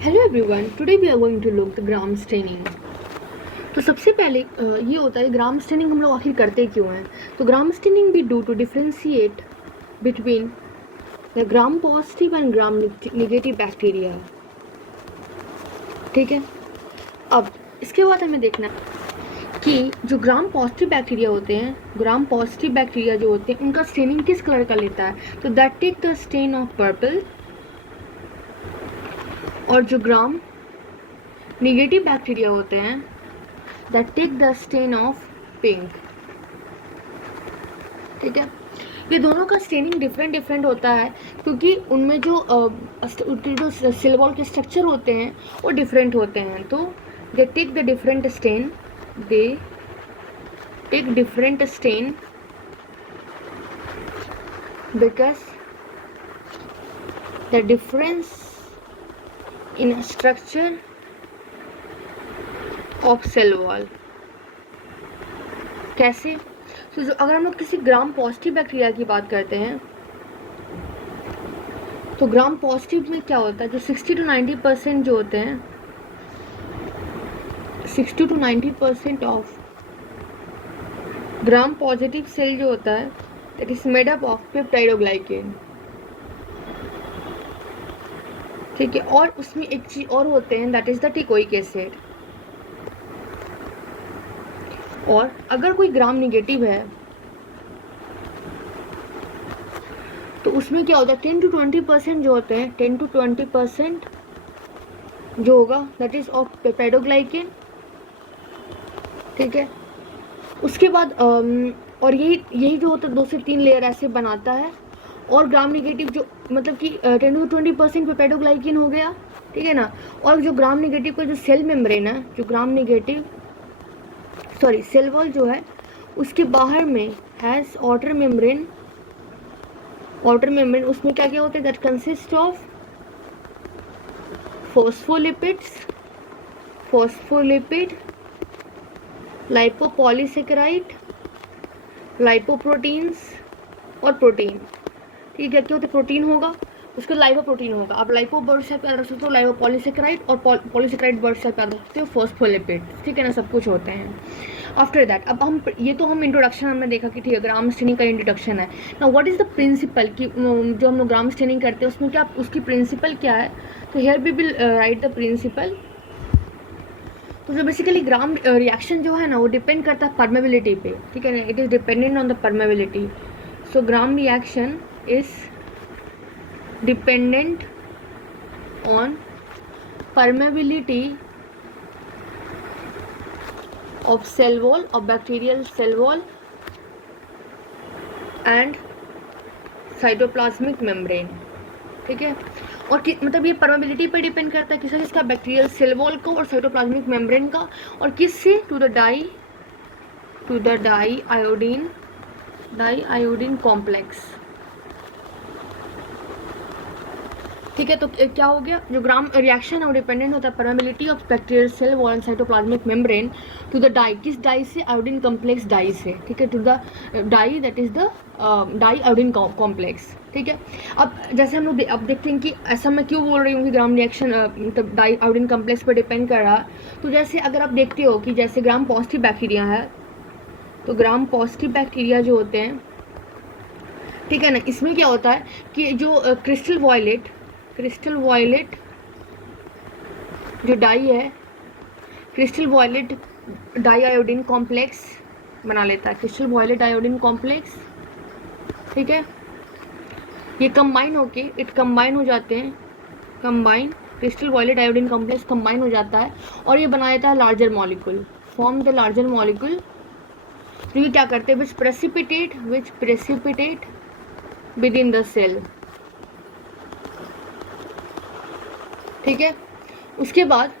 Hello everyone, today we are going to look the Gram staining. तो सबसे पहले ये होता है ग्राम स्टेनिंग हम लोग आखिर करते क्यों हैं। तो gram staining we do to differentiate between the gram positive and gram negative bacteria. ठीक है, अब इसके बाद हमें देखना कि जो ग्राम पॉजिटिव बैक्टीरिया होते हैं, ग्राम पॉजिटिव बैक्टीरिया जो होते हैं उनका स्टेनिंग किस कलर का लेता है। तो that take the stain of purple, और जो ग्राम नेगेटिव बैक्टीरिया होते हैं that take the stain of pink. ठीक है, ये दोनों का स्टेनिंग डिफरेंट होता है क्योंकि उनमें जो सेल वॉल के स्ट्रक्चर होते हैं वो डिफरेंट होते हैं। तो they take the different stain, they take different stain because the difference in structure of cell wall. कैसे? तो अगर हम लोग किसी ग्राम पॉजिटिव बैक्टीरिया की बात करते हैं तो ग्राम पॉजिटिव में क्या होता है, जो 60 to 90% जो होते हैं, 60 to 90% of Gram positive cell जो होता है that is made up of peptidoglycan. ठीक है, और उसमें एक चीज और होते हैं that is the teichoic acid. और अगर कोई ग्राम निगेटिव है तो उसमें क्या होता है, 10 to 20% जो होते हैं, 10 to 20% जो होगा दैट इज ऑफ पेप्टाइडोग्लाइकेन। ठीक है, उसके बाद और यही जो होता है 2 से 3 लेयर ऐसे बनाता है। और ग्राम निगेटिव जो मतलब कि 10 to 20% पेप्टाइडोग्लाइकेन हो गया। ठीक है ना, और जो ग्राम निगेटिव का जो सेल मेम्ब्रेन है, जो ग्राम निगेटिव सेल वॉल जो है उसके बाहर में हैज आउटर मेम्ब्रेन। उसमें क्या क्या होता है, that consist of phospholipid, lipopolysaccharide, lipoproteins और प्रोटीन। ठीक है, क्या होता है, प्रोटीन होगा उसके लाइपोप्रोटीन होगा। आप लाइपो वर्ड से याद रख सकते हो, लाइपोपॉलीसेकेराइड, और पॉलीसेकेराइड वर्ड से याद रख सकते हो, फोस्फोलिपिड। ठीक है ना, सब कुछ होते हैं। आफ्टर दैट अब हम इंट्रोडक्शन हमने देखा कि ठीक है ग्राम स्टेनिंग का इंट्रोडक्शन है ना। व्हाट इज द प्रिंसिपल कि जो हम लोग ग्राम स्टेनिंग करते हैं उसमें क्या उसकी प्रिंसिपल क्या है। तो here we will write the principle. तो जो बेसिकली ग्राम रिएक्शन जो है ना वो डिपेंड करता है परमेबिलिटी पे। ठीक है ना, it is dependent on the permeability. So gram reaction is dependent on permeability of cell wall, of bacterial cell wall and cytoplasmic membrane। ठीक है, और मतलब ये परमेबिलिटी पर डिपेंड करता है किसका, बैक्टीरियल सेल वॉल का और साइटोप्लाज्मिक मेम्ब्रेन का। और किससे, to the dye iodine complex. ठीक है, तो क्या हो गया, जो ग्राम रिएक्शन है वो डिपेंडेंट होता है permeability of bacterial cell wall and cytoplasmic membrane to the dye. किस डाई से, आयोडीन कॉम्प्लेक्स डाई से। ठीक है, to the dye that is the dye iodine complex. ठीक है, अब जैसे हम लोग अब देखते हैं कि ऐसा मैं क्यों बोल रही हूँ कि ग्राम रिएक्शन मतलब डाई आयोडीन कॉम्प्लेक्स पर डिपेंड कर रहा है। तो जैसे अगर आप देखते हो कि जैसे ग्राम पॉजिटिव बैक्टीरिया है, तो ग्राम पॉजिटिव बैक्टीरिया जो होते हैं, ठीक है ना, इसमें क्या होता है कि जो क्रिस्टल वॉयलेट जो डाई है, crystal violet dye iodine complex बना लेता है, क्रिस्टल वॉयलेट आयोडीन कॉम्प्लेक्स। ठीक है, ये कंबाइन हो जाते हैं, crystal violet iodine complex combine हो जाता है और ये बना देता है larger molecule, form the larger molecule. तो ये क्या करते हैं, which precipitate within the cell. ठीक है, उसके बाद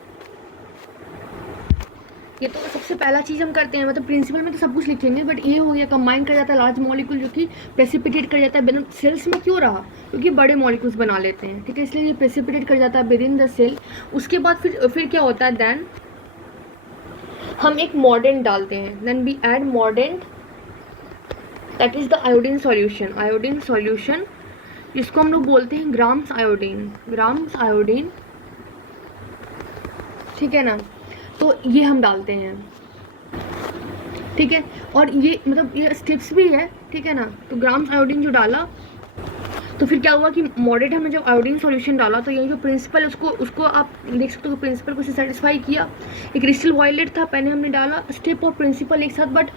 ये तो सबसे पहला चीज़ हम करते हैं, मतलब प्रिंसिपल में तो सब कुछ लिखेंगे, बट ये हो गया कंबाइन कर जाता है लार्ज मॉलिक्यूल जो कि प्रेसिपिटेट कर जाता है बिना सेल्स में। क्यों रहा, क्योंकि बड़े मॉलिक्यूल्स बना लेते हैं। ठीक है, इसलिए ये प्रेसिपिटेट कर जाता है विद इन द सेल। उसके बाद फिर क्या होता है, देन हम एक मॉर्डेंट डालते हैं, then we add mordant that is the iodine solution, जिसको हम लोग बोलते हैं ग्राम्स आयोडीन। ठीक है ना। तो ये हम डालते हैं, ठीक है। और ये मतलब ये स्टेप्स भी है, ठीक है ना। तो ग्राम्स आयोडीन जो डाला, तो फिर क्या हुआ कि मॉडरेट हमने जब आयोडीन सॉल्यूशन डाला तो ये जो प्रिंसिपल उसको आप देख सकते हो, प्रिंसिपल को सेटिस्फाई किया। एक क्रिस्टल वायलेट था, पहले हमने डाला स्टेप और प्रिंसिपल एक साथ, बट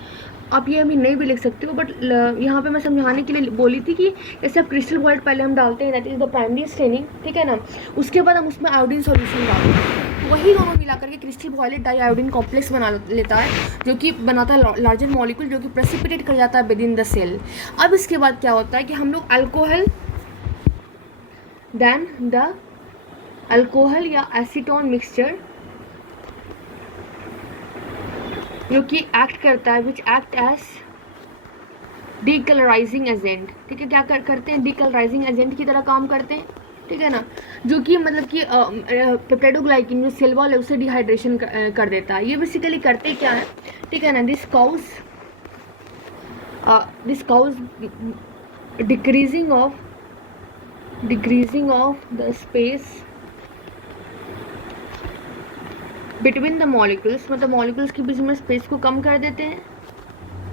आप ये अभी नहीं भी लिख सकते हो, बट यहाँ पे मैं समझाने के लिए बोली थी कि जैसे आप क्रिस्टल वायलेट पहले हम डालते हैं, that is the primary staining, ठीक है ना। उसके बाद हम उसमें आयोडीन सॉल्यूशन डालते हैं, वही दोनों मिला करके crystal violet dye iodine complex बना लेता है, जो कि बनाता है लार्जर मॉलिक्यूल, जो कि प्रेसिपिटेट कर जाता है विद इन द सेल। अब इसके बाद क्या होता है कि हम लोग अल्कोहल, देन द अल्कोहल या एसीटोन मिक्सचर जो कि एक्ट करता है, which act as decolourising agent, ठीक है। क्या करते हैं, डीकलराइजिंग एजेंट की तरह काम करते हैं, ठीक है ना। जो कि मतलब कि पेप्टाइडोग्लाइकिन जो सेल वॉल है उसे डिहाइड्रेशन कर देता है। ये बेसिकली करते क्या है, ठीक है ना। This cause decreasing of the space between the molecules, मतलब मॉलिक्यूल्स के बीच में स्पेस को कम कर देते हैं।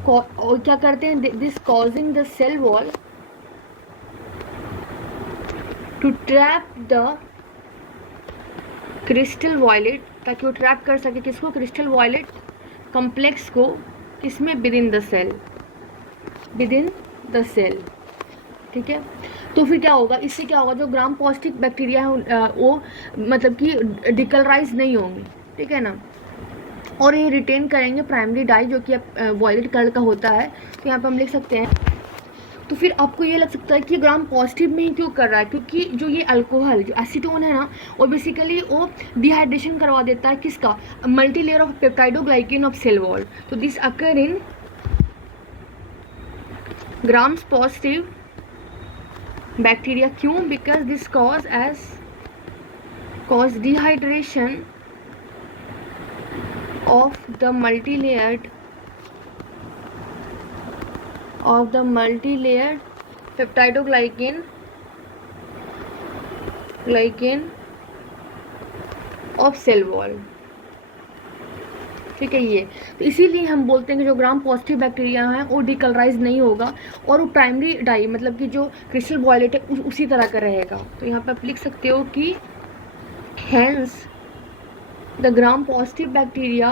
और क्या करते हैं, this causing the cell wall to trap the crystal violet, ताकि वो ट्रैप कर सके किसको, क्रिस्टल वायलेट कॉम्प्लेक्स को, किसमें, विद इन द सेल, ठीक है। तो फिर क्या होगा, इससे क्या होगा, जो ग्राम पॉजिटिव बैक्टीरिया है वो मतलब कि डिकलराइज नहीं होंगे, ठीक है ना। और ये रिटेन करेंगे प्राइमरी डाई जो कि वॉयलेट कलर का होता है। तो यहाँ पे हम लिख सकते हैं। तो फिर आपको ये लग सकता है कि ग्राम पॉजिटिव में ही क्यों कर रहा है, क्योंकि जो ये अल्कोहल जो एसीटोन है ना, वो बेसिकली वो डिहाइड्रेशन करवा देता है किसका, multi layer of peptidoglycan of cell wall. तो this occur in grams positive bacteria, क्यों, because this cause dehydration of the multi-layered peptidoglycan of cell wall, ठीक है। ये तो इसीलिए हम बोलते हैं कि जो ग्राम पॉजिटिव बैक्टीरिया है वो डिकलराइज नहीं होगा और वो प्राइमरी डाई मतलब कि जो क्रिस्टल वॉयलेट है उसी तरह का रहेगा। तो यहाँ पे आप लिख सकते हो कि hence the gram positive bacteria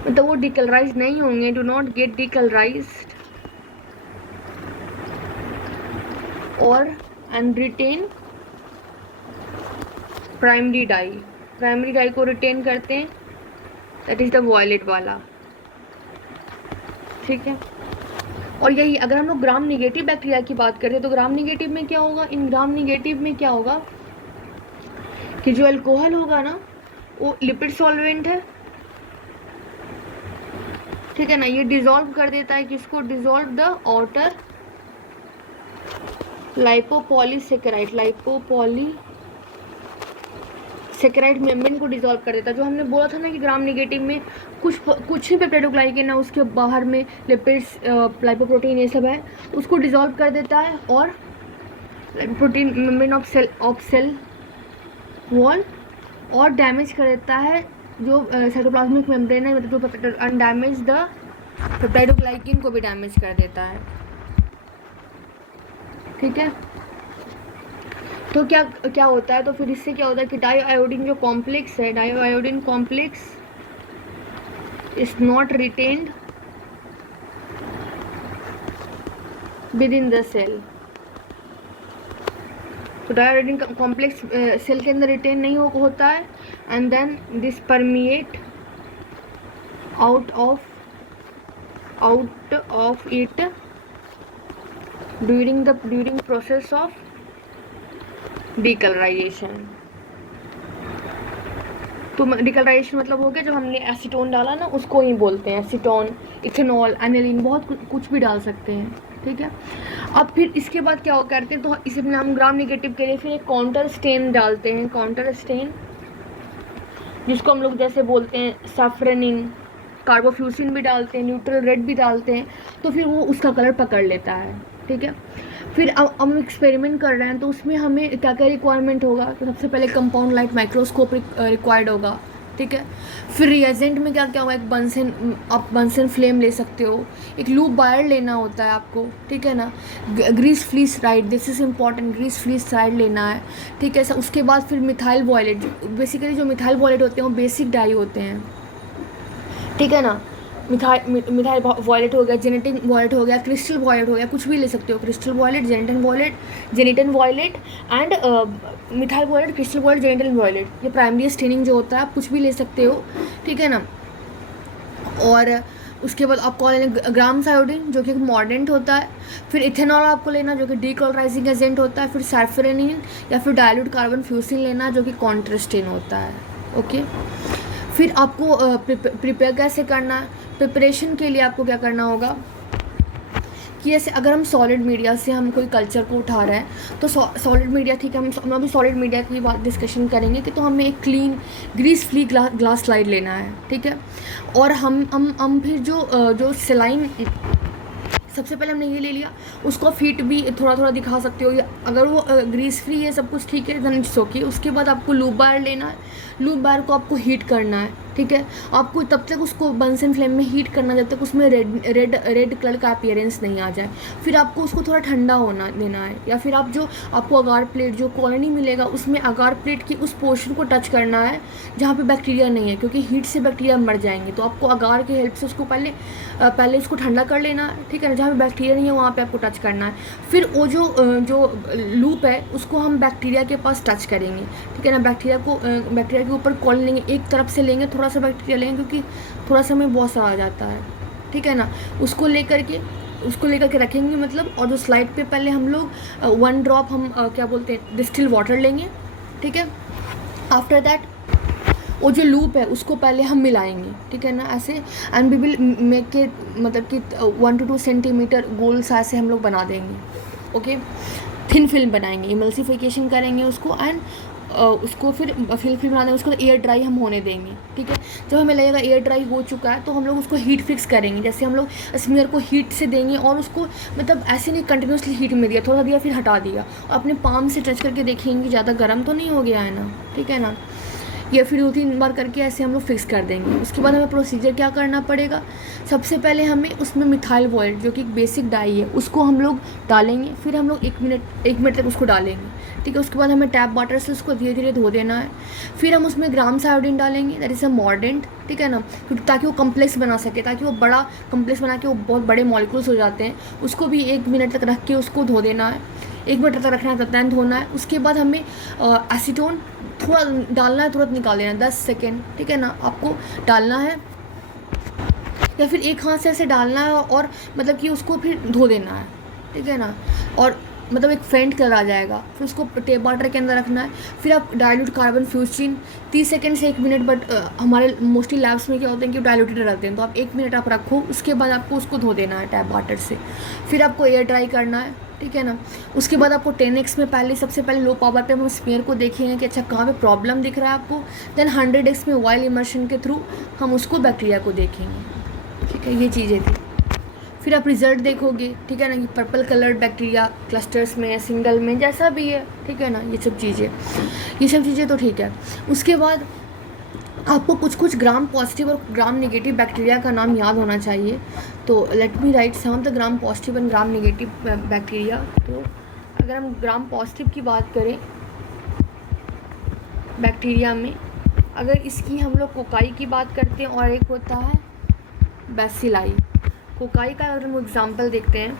मतलब वो डिकलराइज नहीं होंगे, डू नॉट गेट डिकलराइज्ड और एंड रिटेन प्राइमरी डाई को रिटेन करते हैं, दैट इज द वॉयलेट वाला, ठीक है। और यही अगर हम लोग ग्राम निगेटिव बैक्टीरिया की बात करें तो ग्राम निगेटिव में क्या होगा, इन ग्राम निगेटिव में क्या होगा कि जो अल्कोहल होगा ना वो लिपिड सॉल्वेंट है, ठीक है ना। ये डिसॉल्व कर देता है किसको, dissolve the outer lipopolysaccharide membrane को डिसॉल्व कर देता है। जो हमने बोला था ना कि ग्राम नेगेटिव में कुछ ही पेप्टाइडोग्लाइकेन है, उसके बाहर में लिपिड्स लाइपोप्रोटीन ये सब है, उसको डिसॉल्व कर देता है और protein membrane of cell wall और डैमेज कर देता है जो साइटोप्लाज्मिक मेम्ब्रेन है, मतलब जो अनडैमेज द पेप्टाइडोग्लाइकेन को भी डैमेज कर देता है, ठीक है। तो क्या होता है, तो फिर इससे क्या होता है कि डाईआयोडीन जो कॉम्प्लेक्स है, dye iodine complex is not retained within the cell. तो डाईआयोडीन कॉम्प्लेक्स सेल के अंदर रिटेन नहीं होता है and then this permeate out of it during process of decolorization. तो डिकलराइजेशन मतलब हो गया जब हमने एसीटोन डाला ना उसको ही बोलते हैं एसीटोन, इथेनॉल, एनिलीन, बहुत कुछ भी डाल सकते हैं, ठीक है। अब फिर इसके बाद क्या करते हैं, तो इसे हम ग्राम नेगेटिव के लिए फिर एक काउंटर स्टेन डालते हैं, काउंटर स्टेन जिसको हम लोग जैसे बोलते हैं सैफ्रनिन, कार्बोफ्यूसिन भी डालते हैं, न्यूट्रल रेड भी डालते हैं, तो फिर वो उसका कलर पकड़ लेता है, ठीक है। फिर अब हम एक्सपेरिमेंट कर रहे हैं तो उसमें हमें क्या क्या रिक्वायरमेंट होगा, तो सबसे पहले कंपाउंड लाइट माइक्रोस्कोप रिक्वायर्ड होगा, ठीक है। फिर रिएजेंट में क्या क्या होगा, एक बंसन, आप बंसन फ्लेम ले सकते हो, एक लूप वायर लेना होता है आपको, ठीक है ना। Grease free slide, this is important, grease free slide लेना है, ठीक है। उसके बाद फिर मिथाइल वॉयलेट, बेसिकली जो मिथाइल वॉयलेट होते हैं वो बेसिक डाई होते हैं, ठीक है ना। मिथाइल वॉयलेट हो गया, जेनेटिन वॉयलेट हो गया, क्रिस्टल वॉयलेट हो गया, कुछ भी ले सकते हो, crystal violet, gentian violet and methyl violet, crystal violet, gentian violet, ये प्राइमरी स्टेनिंग जो होता है आप कुछ भी ले सकते हो, ठीक है ना। और उसके बाद आपको लेना ग्राम्स आयोडीन जो कि मॉर्डेंट होता है, फिर इथेनॉल आपको लेना जो कि डीक्लोराइजिंग एजेंट होता है, फिर सल्फरेनिन या फिर डाइल्यूट कार्बन फ्यूसिन लेना जो कि कॉन्ट्रास्टिन होता है, ओके। फिर आपको प्रिपेयर कैसे करना है, प्रिपरेशन के लिए आपको क्या करना होगा कि जैसे अगर हम सॉलिड मीडिया से हम कोई कल्चर को उठा रहे हैं तो सॉलिड मीडिया, ठीक है, हम अभी सॉलिड मीडिया की बात डिस्कशन करेंगे कि तो हमें एक clean grease free glass slide लेना है, ठीक है। और हम फिर जो सेलाइन, सबसे पहले हमने ये ले लिया, उसको फीट भी थोड़ा थोड़ा दिखा सकते हो, अगर वो ग्रीस फ्री है सब कुछ ठीक है देन इट्स ओके। उसके बाद आपको लूप बार लेना है, लूप बार को आपको हीट करना है, ठीक है। आपको तब तक उसको बंसन फ्लेम में हीट करना जब तक उसमें रेड कलर का अपीयरेंस नहीं आ जाए। फिर आपको उसको थोड़ा ठंडा होना देना है, या फिर आप जो आपको अगार प्लेट जो कॉलोनी मिलेगा उसमें अगार प्लेट की उस पोर्शन को टच करना है जहाँ पे बैक्टीरिया नहीं है, क्योंकि हीट से बैक्टीरिया मर जाएंगे। तो आपको अगार की हेल्प से उसको पहले उसको ठंडा कर लेना है, ठीक है ना। जहाँ पे बैक्टीरिया नहीं है वहाँ पे आपको टच करना है। फिर वो जो लूप है उसको हम बैक्टीरिया के पास टच करेंगे, ठीक है ना। बैक्टीरिया के ऊपर कॉल लेंगे, एक तरफ से लेंगे, थोड़ा सा बैक्टीरिया लेंगे क्योंकि थोड़ा सा में बहुत सा आ जाता है, ठीक है ना। उसको लेकर के रखेंगे मतलब। और जो स्लाइड पे पहले हम लोग 1 ड्रॉप हम क्या बोलते हैं डिस्टिल वाटर लेंगे, ठीक है। आफ्टर दैट वो जो लूप है उसको पहले हम मिलाएंगे, ठीक है ना, ऐसे। And we will make it मतलब कि 1 to 2 सेंटीमीटर गोल सा ऐसे हम लोग बना देंगे, ओके। थिन फिल्म बनाएंगे, इमल्सिफिकेशन करेंगे उसको एंड उसको फिर फिल्म बना देंगे। उसको एयर ड्राई हम होने देंगे, ठीक है। जब हमें लगेगा एयर ड्राई हो चुका है तो हम लोग उसको हीट फिक्स करेंगे। जैसे हम लोग स्मीयर को हीट से देंगे और उसको मतलब ऐसे नहीं कंटिन्यूसली हीट में दिया, थोड़ा दिया फिर हटा दिया, और अपने पाम से टच करके देखेंगे ज़्यादा गर्म तो नहीं हो गया है ना, ठीक है ना। या फिर 2-3 बार करके ऐसे हम लोग फिक्स कर देंगे। उसके बाद हमें प्रोसीजर क्या करना पड़ेगा, सबसे पहले हमें उसमें मिथाइल वॉयलेट जो कि एक बेसिक डाई है उसको हम लोग डालेंगे। फिर हम लोग 1 मिनट तक उसको डालेंगे, ठीक है। उसके बाद हमें टैप वाटर से उसको धीरे धीरे धो देना है। फिर हम उसमें ग्राम्स आयोडीन डालेंगे, दैट इज़ अ मॉर्डेंट, ठीक है ना, क्योंकि ताकि वो कम्प्लेक्स बना सके, ताकि वो बड़ा कम्प्लेक्स बना के वो बहुत बड़े मॉलिक्यूल्स हो जाते हैं। उसको भी 1 मिनट तक रख के उसको धो देना है, 1 मिनट तक रखना है, तब धोना है। उसके बाद हमें एसीटोन थोड़ा डालना है, तुरंत निकाल देना 10 सेकेंड, ठीक है ना, आपको डालना है। या फिर एक हाथ से ऐसे डालना है और मतलब कि उसको फिर धो देना है, ठीक है ना। और मतलब एक फेंट कलर आ जाएगा, फिर उसको टेप वाटर के अंदर रखना है। फिर आप डाइल्यूट कार्बन फ्यूसिन 30 सेकेंड से 1 मिनट, बट हमारे मोस्टली लैब्स में क्या होते हैं कि डाइल्यूटेड रखते हैं, तो आप 1 मिनट आप रखो। उसके बाद आपको उसको धो देना है टैप वाटर से। फिर आपको एयर ड्राई करना है, ठीक है ना। उसके बाद आपको 10x में सबसे पहले लो पावर पे हम स्मीयर को देखेंगे कि अच्छा कहाँ पे प्रॉब्लम दिख रहा है आपको। देन 100x में ऑयल इमर्शन के थ्रू हम उसको बैक्टीरिया को देखेंगे, ठीक है। ये चीज़ें थी। फिर आप रिजल्ट देखोगे, ठीक है ना, कि पर्पल कलर बैक्टीरिया क्लस्टर्स में, सिंगल में, जैसा भी है, ठीक है ना। ये सब चीज़ें तो ठीक है। उसके बाद आपको कुछ ग्राम पॉजिटिव और ग्राम नेगेटिव बैक्टीरिया का नाम याद होना चाहिए। तो let me write some of the gram positive and gram negative bacteria. तो अगर हम ग्राम पॉजिटिव की बात करें बैक्टीरिया में, अगर इसकी हम लोग कोकाई की बात करते हैं और एक होता है बैसिलाई। कोकाई का अगर हम एग्जाम्पल देखते हैं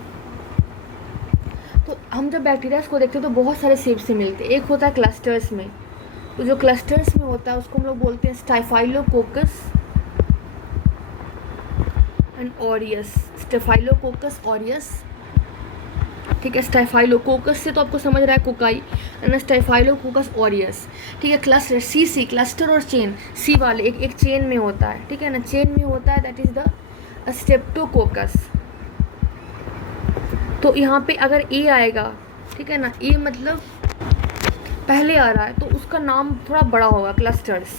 तो हम जब बैक्टीरिया को देखते हैं तो बहुत सारे शेप से मिलते हैं। एक होता है क्लस्टर्स में, तो जो क्लस्टर्स में होता है उसको हम लोग बोलते हैं स्टाइफाइलोकोकस एंड ऑरियस, स्टाइफाइलोकोकस ऑरियस, ठीक है। स्टाइफाइलोकोकस से तो आपको समझ रहा है कोकाई, एंड स्टाइफाइलोकोकस ऑरियस, ठीक है। क्लस्टर सी क्लस्टर और चेन, सी वाले एक चेन में होता है, ठीक है ना, चेन में होता है, दैट इज़ द स्ट्रेप्टोकोकस। तो यहाँ पे अगर ए आएगा, ठीक है ना, ए मतलब पहले आ रहा है तो उसका नाम थोड़ा बड़ा होगा क्लस्टर्स।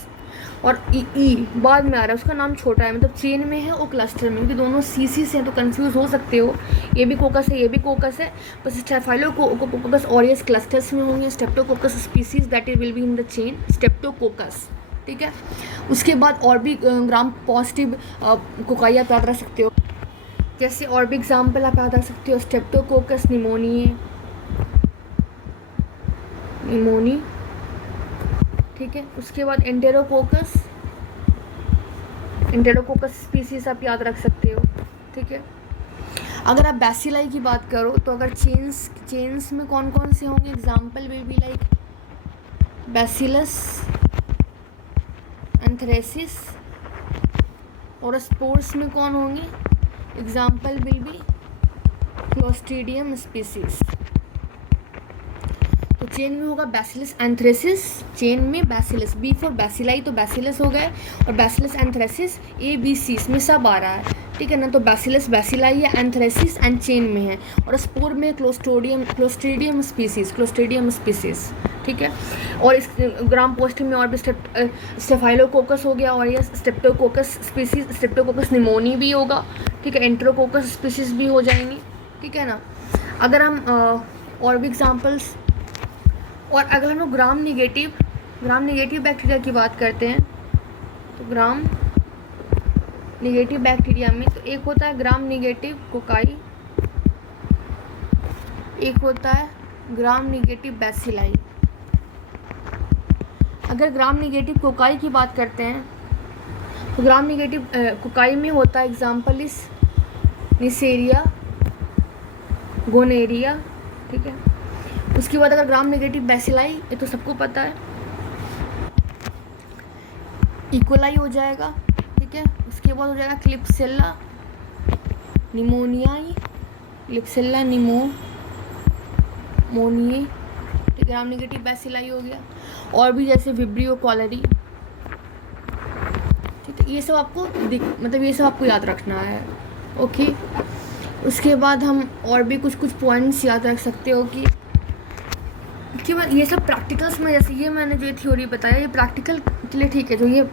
और ई बाद में आ रहा है, उसका नाम छोटा है, मतलब चेन में है और क्लस्टर में, क्योंकि दोनों सीसी से हैं तो कंफ्यूज हो सकते हो। ये भी कोकस है, ये भी कोकस है, बस स्टेफाइलोकोकस ऑरियस क्लस्टर्स में होंगे। Streptococcus species that it will be in the chain streptococcus, ठीक है। उसके बाद और भी ग्राम पॉजिटिव कोकाई आप याद रख सकते हो, जैसे और भी एग्जाम्पल आप याद रख सकते हो, स्टेप्टोकोकस निमोनिए, ठीक है। उसके बाद एंटेरोकोकस स्पीसीज आप याद रख सकते हो, ठीक है। अगर आप बैसिलाई की बात करो तो अगर चेन्स में कौन कौन से होंगे, example will be like bacillus anthracis. और स्पोर्स में कौन होंगे, example will be clostridium species. तो चेन में होगा बैसिलस एंथ्रेसिस, चेन में बैसिलस, बी फॉर बैसिलाई तो बैसिलस हो गए, और बैसिलस एंथ्रेसिस ABC इसमें सब आ रहा है, ठीक है ना। तो बैसिलस बैसिलाई या एंथ्रेसिस एंड चेन में है, और स्पोर में क्लोस्ट्रीडियम स्पीसीज, ठीक है। और इस ग्राम पॉजिटिव में और भी स्टेफाइलोकोकस हो गया, और ये स्टेप्टोकोकस स्पीसीज, स्टेप्टोकोकस निमोनी भी होगा, ठीक है। एंटेरोकोकस स्पीसीज भी हो जाएंगी, ठीक है ना। अगर हम और भी एग्जाम्पल्स, और अगर हम लोग ग्राम निगेटिव बैक्टीरिया की बात करते हैं, तो ग्राम निगेटिव बैक्टीरिया में तो एक होता है ग्राम निगेटिव कोकाई, एक होता है ग्राम निगेटिव बैसिलाई। अगर ग्राम निगेटिव कोकाई की बात करते हैं तो ग्राम निगेटिव कोकाई में होता है एग्जाम्पल इस निसेरिया, गोनेरिया, ठीक है। उसके बाद अगर ग्राम नेगेटिव बैसिलाई, ये तो सबको पता है, इकोलाई हो जाएगा, ठीक है। उसके बाद हो जाएगा क्लिप्सेला निमोनियाई, क्लिप्सेला निमोनिये, ठीक है, ग्राम नेगेटिव बैसिलाई हो गया। और भी जैसे विब्रियो कॉलरी, ठीक है। ये सब आपको मतलब ये सब आपको याद रखना है, ओके। उसके बाद हम और भी कुछ पॉइंट्स याद रख सकते हो कि ये सब प्रैक्टिकल्स में, जैसे ये मैंने जो थ्योरी बताया ये प्रैक्टिकल के लिए ठीक है, जो ये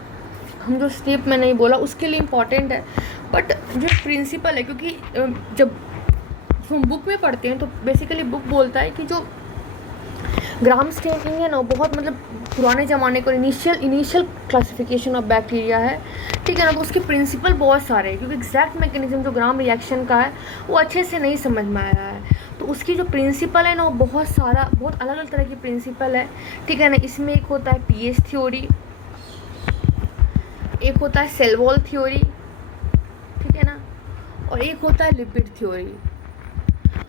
हम जो स्टेप मैंने नहीं बोला उसके लिए इम्पॉर्टेंट है, बट जो प्रिंसिपल है, क्योंकि जब हम बुक में पढ़ते हैं तो बेसिकली बुक बोलता है कि जो ग्राम स्टेनिंग है ना, बहुत मतलब पुराने ज़माने को इनिशियल क्लासिफिकेशन ऑफ बैक्टीरिया है, ठीक है ना। तो उसके प्रिंसिपल बहुत सारे हैं, क्योंकि एग्जैक्ट मैकेनिज्म जो ग्राम रिएक्शन का है वो अच्छे से नहीं समझ में आया है। तो उसकी जो प्रिंसिपल है ना वो बहुत अलग अलग तरह की प्रिंसिपल है, ठीक है ना। इसमें एक होता है पीएच थ्योरी, एक होता है सेल वॉल थ्योरी, ठीक है ना, और एक होता है लिपिड थ्योरी।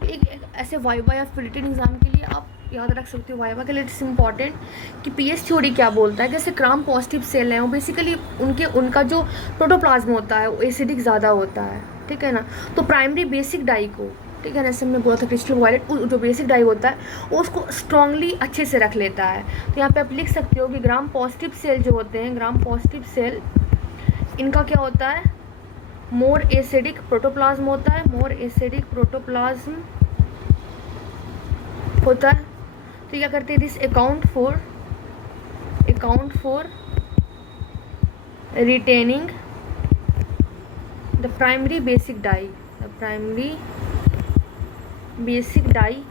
एक ऐसे वाइवा या फिलिटेड एग्जाम के लिए आप याद रख सकते हो, वाइवा के लिए इट्स इम्पॉर्टेंट कि पीएच थ्योरी क्या बोलता है। जैसे ग्राम पॉजिटिव सेल हैं वो बेसिकली उनका जो प्रोटोप्लाज्म होता है वो एसिडिक ज़्यादा होता है, ठीक है ना। तो प्राइमरी बेसिक डाई को, ठीक है ना, जैसे हमने बोला था क्रिस्टल वायलेट, जो बेसिक डाई होता है वो उसको स्ट्रांगली अच्छे से रख लेता है। तो यहाँ पे आप लिख सकते हो कि ग्राम पॉजिटिव सेल जो होते हैं, ग्राम पॉजिटिव सेल, इनका क्या होता है, मोर एसिडिक प्रोटोप्लाज्म होता है, मोर एसिडिक प्रोटोप्लाज्म होता है। तो क्या करते हैं, this account for retaining the primary basic dye,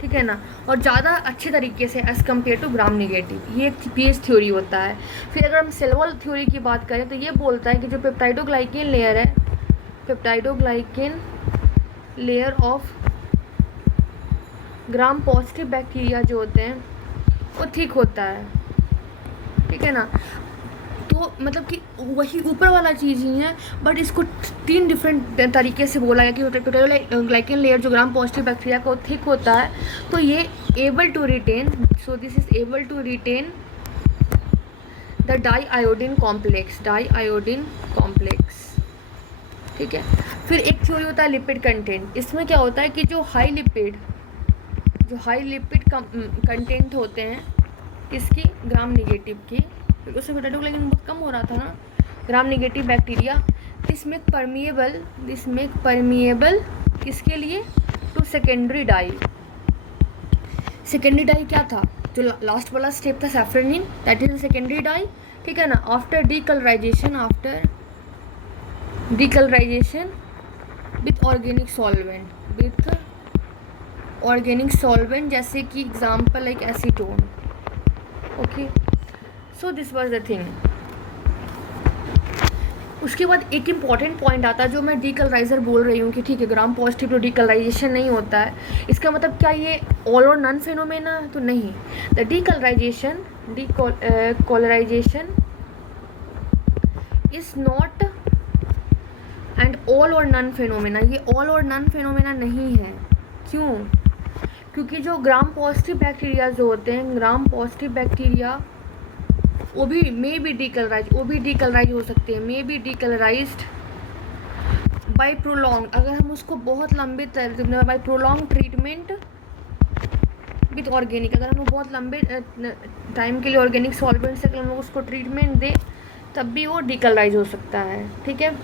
ठीक है ना, और ज़्यादा अच्छे तरीके से as compare to Gram negative. ये एक पीएच थ्योरी होता है। फिर अगर हम सेल वॉल थ्योरी की बात करें तो ये बोलता है कि जो पेप्टाइडोग्लाइकेन लेयर है, peptidoglycan layer of Gram positive bacteria जो होते हैं वो थिक होता है, ठीक है ना। तो मतलब कि वही ऊपर वाला चीज़ ही है, बट इसको 3 डिफरेंट तरीके से बोला गया कि पेप्टाइडोग्लाइकेन लेयर जो ग्राम पॉजिटिव बैक्टीरिया का थिक होता है, तो ये able to retain, so this is able to retain the dye iodine complex, ठीक है। फिर एक थ्योरी होता है लिपिड कंटेंट। इसमें क्या होता है कि जो हाई लिपिड कंटेंट होते हैं किसकी, ग्राम निगेटिव की, क्योंकि उससे पेप्टाइडोग्लाइकेन बहुत कम हो रहा था ना, Gram negative bacteria, this make permeable किसके लिए, to secondary dye. Secondary dye क्या था, जो लास्ट वाला स्टेप था safranin, that is secondary dye, ठीक है ना। After decolourisation with organic solvent, जैसे कि example like acetone. Okay, so this was the thing. उसके बाद एक इम्पॉर्टेंट पॉइंट आता है जो मैं डीकलराइजर बोल रही हूँ कि ठीक है ग्राम पॉजिटिव तो डीकलराइजेशन नहीं होता है, इसका मतलब क्या ये ऑल और नन फेनोमेना? तो नहीं, the decolourisation is not and all or none phenomena. ये ऑल और नन फेनोमेना नहीं है। क्यों? क्योंकि जो ग्राम पॉजिटिव बैक्टीरिया जो होते हैं, ग्राम पॉजिटिव बैक्टीरिया वो भी डीकलराइज हो सकते हैं, मे बी डिकलराइज्ड बाय प्रोलॉन्ग, अगर हम उसको बहुत लंबे bye prolong treatment with organic, अगर हम बहुत लंबे टाइम के लिए ऑर्गेनिक सॉल्वेंट से अगर हम लोग उसको ट्रीटमेंट दें तब भी वो डिकलराइज हो सकता है, ठीक है।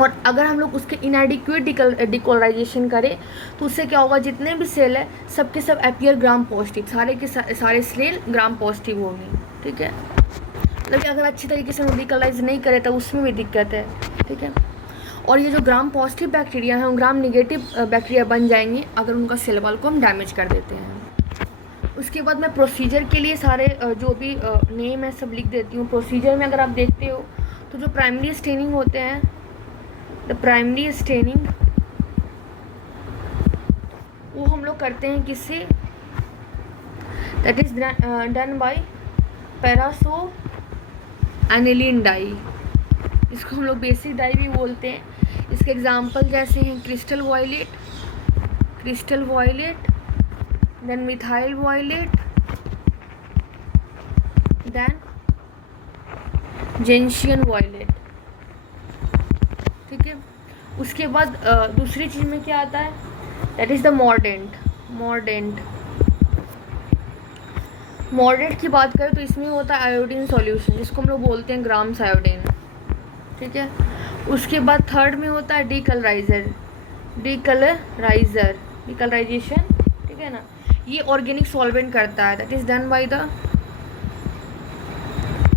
और अगर हम लोग उसके इनएडिक्वेट डिकलराइजेशन करें तो उससे क्या होगा, जितने भी सेल है सबके सब अपीयर ग्राम पॉजिटिव, सारे के सारे सेल ग्राम पॉजिटिव होंगे, ठीक है। मतलब कि अगर अच्छी तरीके से हम डिकलराइज नहीं करें तो उसमें भी दिक्कत है, ठीक है। और ये जो ग्राम पॉजिटिव बैक्टीरिया है वो ग्राम निगेटिव बैक्टीरिया बन जाएंगे अगर उनका सेल वॉल को हम डैमेज कर देते हैं। उसके बाद मैं प्रोसीजर के लिए सारे जो भी नेम है सब लिख देती हूँ। प्रोसीजर में अगर आप देखते हो तो जो प्राइमरी स्टेनिंग होते हैं, द प्राइमरी स्टेनिंग वो हम लोग करते हैं किससे, that is done by pararosaniline dye, इसको हम लोग बेसिक डाई भी बोलते हैं। इसके एग्जांपल जैसे हैं crystal violet, then methyl violet, then gentian violet, ठीक है। उसके बाद दूसरी चीज़ में क्या आता है, दैट इज़ द मॉर्डेंट की बात करें तो इसमें होता है आयोडीन सॉल्यूशन, जिसको हम लोग बोलते हैं ग्राम्स आयोडीन, ठीक है। उसके बाद थर्ड में होता है डिकलराइजेशन, ठीक है ना। ये ऑर्गेनिक सॉल्वेंट करता है, that is done by the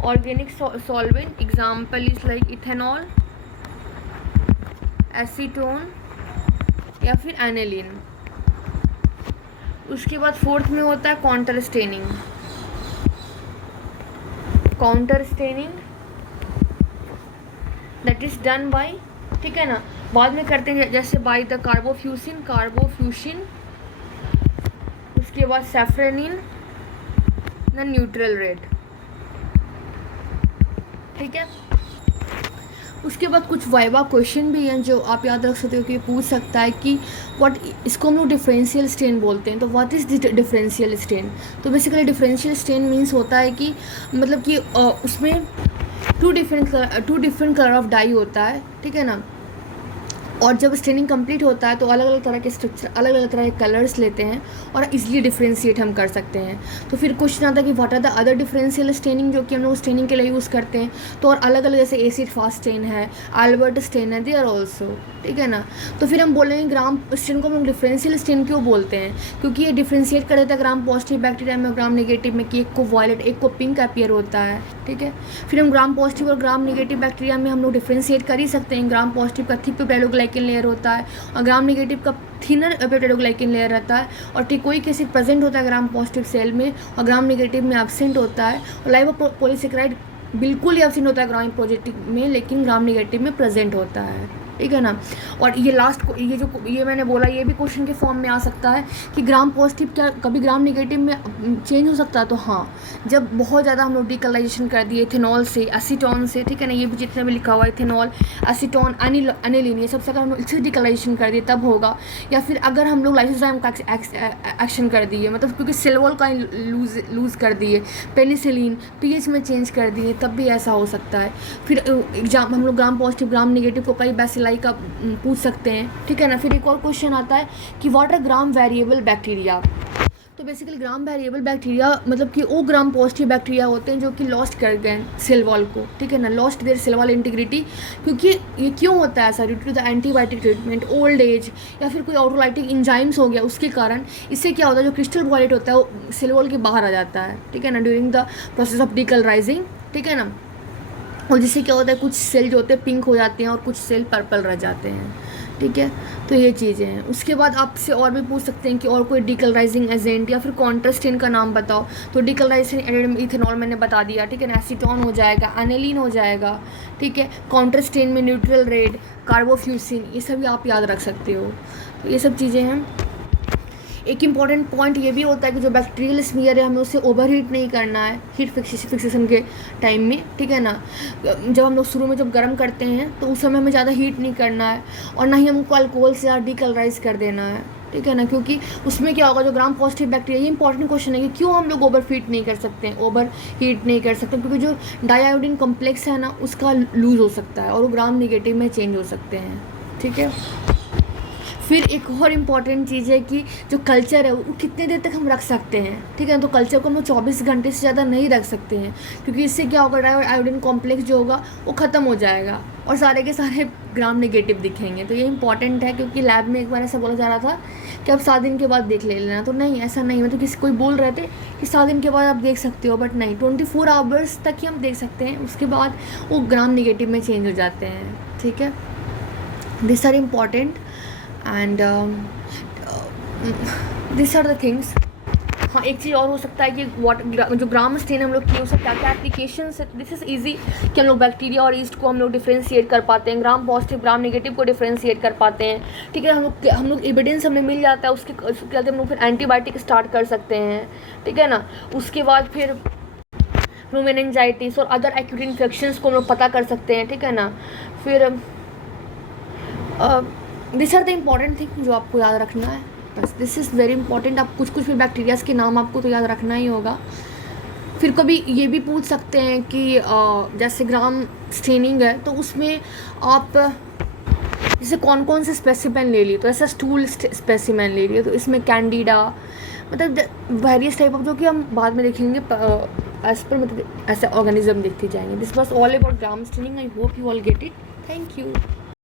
organic solvent, example is like ethanol, acetone या फिर एनिलीन। उसके बाद फोर्थ में होता है counter staining, that is done bye, ठीक है ना। बाद में करते हैं जैसे बाय द कार्बोफ्यूशन, उसके बाद सैफरनिन, द न्यूट्रल रेड, ठीक है। उसके बाद कुछ वाइवा क्वेश्चन भी हैं जो आप याद रख सकते हो कि पूछ सकता है कि इसको हम लोग डिफरेंशियल स्टेन बोलते हैं, तो व्हाट इज़ डिफरेंशियल स्टेन। तो बेसिकली डिफरेंशियल स्टेन मीन्स होता है कि मतलब कि उसमें two different colour of dye होता है, ठीक है ना। और जब स्टेनिंग कंप्लीट होता है तो अलग अलग तरह के स्ट्रक्चर, अलग अलग तरह के कलर्स लेते हैं और इजीली डिफ्रेंशिएट हम कर सकते हैं। तो फिर क्वेश्चन आता है कि what are the other differential staining जो कि हम लोग स्टेनिंग के लिए यूज़ करते हैं। तो और अलग अलग जैसे एसिड फास्ट स्टेन है, अल्बर्ट स्टेन है, दे आर ऑल्सो, ठीक है ना। तो फिर हम बोलेंगे ग्राम स्टेन को हम लोग डिफरेंशियल स्टेन क्यों बोलते हैं, क्योंकि ये डिफ्रेंशिएट कर देता है ग्राम पॉजिटिव बैक्टीरिया में, ग्राम नेगेटिव में, कि एक को वायलेट एक को पिंक अपीयर होता है, ठीक है। फिर हम ग्राम पॉजिटिव और ग्राम नेगेटिव बैक्टीरिया में हम लोग डिफ्रेंशिएट कर ही सकते हैं। ग्राम पॉजिटिव का थिक पेप्टाइडोग्लाइकन लेयर होता है और ग्राम नेगेटिव का थिनर पेप्टाइडोग्लाइकन लेयर रहता है, और टिकोइक एसिड प्रेजेंट होता है ग्राम पॉजिटिव सेल में और ग्राम नेगेटिव में एब्सेंट होता है, और लाइपोपॉलीसेकेराइड बिल्कुल ही एब्सेंट होता है ग्राम पॉजिटिव में, लेकिन ग्राम नेगेटिव में प्रेजेंट होता है, ठीक है ना। और ये लास्ट ये मैंने बोला ये भी क्वेश्चन के फॉर्म में आ सकता है कि ग्राम पॉजिटिव क्या कभी ग्राम नेगेटिव में चेंज हो सकता है। तो हाँ, जब बहुत ज़्यादा हम लोग डिकलराइजेशन कर दिए इथेनॉल से, एसीटोन से, ठीक है ना, ये भी जितने भी लिखा हुआ है इथेनॉल, एसीटोन, एनिलीन, ये सबसे अगर हम लोग इससे डिकलराइजेशन कर दिए तब होगा। या फिर अगर हम लोग लाइसोजाइम का एक्शन कर दिए, मतलब क्योंकि सेल वॉल का लूज़ कर दिए, पेनिसिलिन पीएच में चेंज कर दिए, तब भी ऐसा हो सकता है। फिर एग्जाम हम लोग ग्राम पॉजिटिव ग्राम नेगेटिव को कई बैसिलाई का पूछ सकते हैं, ठीक है ना। फिर एक और क्वेश्चन आता है कि what are Gram variable bacteria. तो बेसिकली ग्राम वेरिएबल बैक्टीरिया मतलब कि वो ग्राम पॉजिटिव बैक्टीरिया होते हैं जो कि लॉस्ट कर गए सेल वॉल को, ठीक है ना, lost their cell wall integrity. क्योंकि ये क्यों होता है ऐसा, due to the antibiotic treatment, old age, या फिर कोई ऑटोलाइटिक इंजाइम्स हो गया उसके कारण। इससे क्या होता है, जो क्रिस्टल वॉलेट होता है वो सेल वॉल के बाहर आ जाता है, ठीक है ना, ड्यूरिंग द प्रोसेस ऑफ डीकलराइजिंग, ठीक है ना। और जिससे क्या होता है, कुछ सेल जो होते हैं पिंक हो जाते हैं और कुछ सेल पर्पल रह जाते हैं, ठीक है। तो ये चीज़ें हैं। उसके बाद आपसे और भी पूछ सकते हैं कि और कोई डीकलराइजिंग एजेंट या फिर कॉन्ट्रास्टेन का नाम बताओ। तो डीकलराइजिंग एजेंट इथेनॉल मैंने बता दिया, ठीक है ना, एसीटोन हो जाएगा, एनिलीन हो जाएगा, ठीक है। कॉन्ट्रास्टेन में न्यूट्रल रेड, कार्बोफ्यूसिन, ये सभी आप याद रख सकते हो। तो ये सब चीज़ें हैं। एक इम्पॉर्टेंट पॉइंट ये भी होता है कि जो बैक्टीरियल स्मीयर है हमें उसे ओवरहीट नहीं करना है हीट फिक्सेशन के टाइम में, ठीक है ना। जब हम लोग शुरू में जब गर्म करते हैं तो उस समय हमें ज़्यादा हीट नहीं करना है, और ना ही हमको अल्कोहल से ज़्यादा डीकलराइज कर देना है, ठीक है ना। क्योंकि उसमें क्या होगा, जो ग्राम पॉजिटिव बैक्टीरिया, ये इंपॉर्टेंट क्वेश्चन है कि क्यों हम लोग ओवर हीट नहीं कर सकते, ओवर हीट नहीं कर सकते, क्योंकि जो डाइआयोडीन कम्प्लेक्स है ना उसका लूज हो सकता है और वो ग्राम निगेटिव में चेंज हो सकते हैं, ठीक है। फिर एक और इम्पॉर्टेंट चीज़ है कि जो कल्चर है वो कितने देर तक हम रख सकते हैं, ठीक है। तो कल्चर को हम 24 घंटे से ज़्यादा नहीं रख सकते हैं, क्योंकि इससे क्या होगा, आयोडीन कॉम्प्लेक्स जो होगा वो ख़त्म हो जाएगा और सारे के सारे ग्राम नेगेटिव दिखेंगे। तो ये इंपॉर्टेंट है, क्योंकि लैब में एक बार ऐसा बोला जा रहा था कि आप 7 दिन के बाद देख ले लेना। तो नहीं, ऐसा नहीं, मतलब किसी कोई बोल रहे थे कि 7 दिन के बाद आप देख सकते हो, बट नहीं, 24 आवर्स तक ही हम देख सकते हैं, उसके बाद वो ग्राम नेगेटिव में चेंज हो जाते हैं, ठीक है। This are important and this are the things. हाँ, एक चीज़ और हो सकता है कि जो ग्राम स्टेन हम लोग किए उससे क्या क्या एप्लीकेशन है। दिस इज़ ईजी कि हम लोग बैक्टीरिया और ईस्ट को हम लोग डिफ्रेंशिएट कर पाते हैं, ग्राम पॉजिटिव ग्राम नेगेटिव को डिफ्रेंशिएट कर पाते हैं, ठीक है। हम लोग एविडेंस हमें मिल जाता है, उसके बाद हम लोग फिर एंटीबायोटिक स्टार्ट कर सकते हैं, ठीक है ना। उसके बाद फिर मेनिंजाइटिस और अदर एक्यूट इन्फेक्शंस को हम लोग पता कर सकते हैं, ठीक है ना। फिर this are the important thing जो आपको याद रखना है, बस दिस इज़ वेरी इंपॉर्टेंट। आप कुछ फिर बैक्टीरियाज के नाम आपको तो याद रखना ही होगा। फिर कभी ये भी पूछ सकते हैं कि जैसे ग्राम स्टेनिंग है तो उसमें आप जैसे कौन कौन से स्पेसिमेन ले लिए, तो ऐसा स्टूल स्पेसिमेन ले लिए, तो इसमें कैंडिडा, मतलब वेरियस टाइप ऑफ, जो कि हम बाद में देखेंगे एज पर मतलब ऐसे ऑर्गेनिज्म देखते जाएंगे। This was all about gram staining. I hope you all get it. Thank you.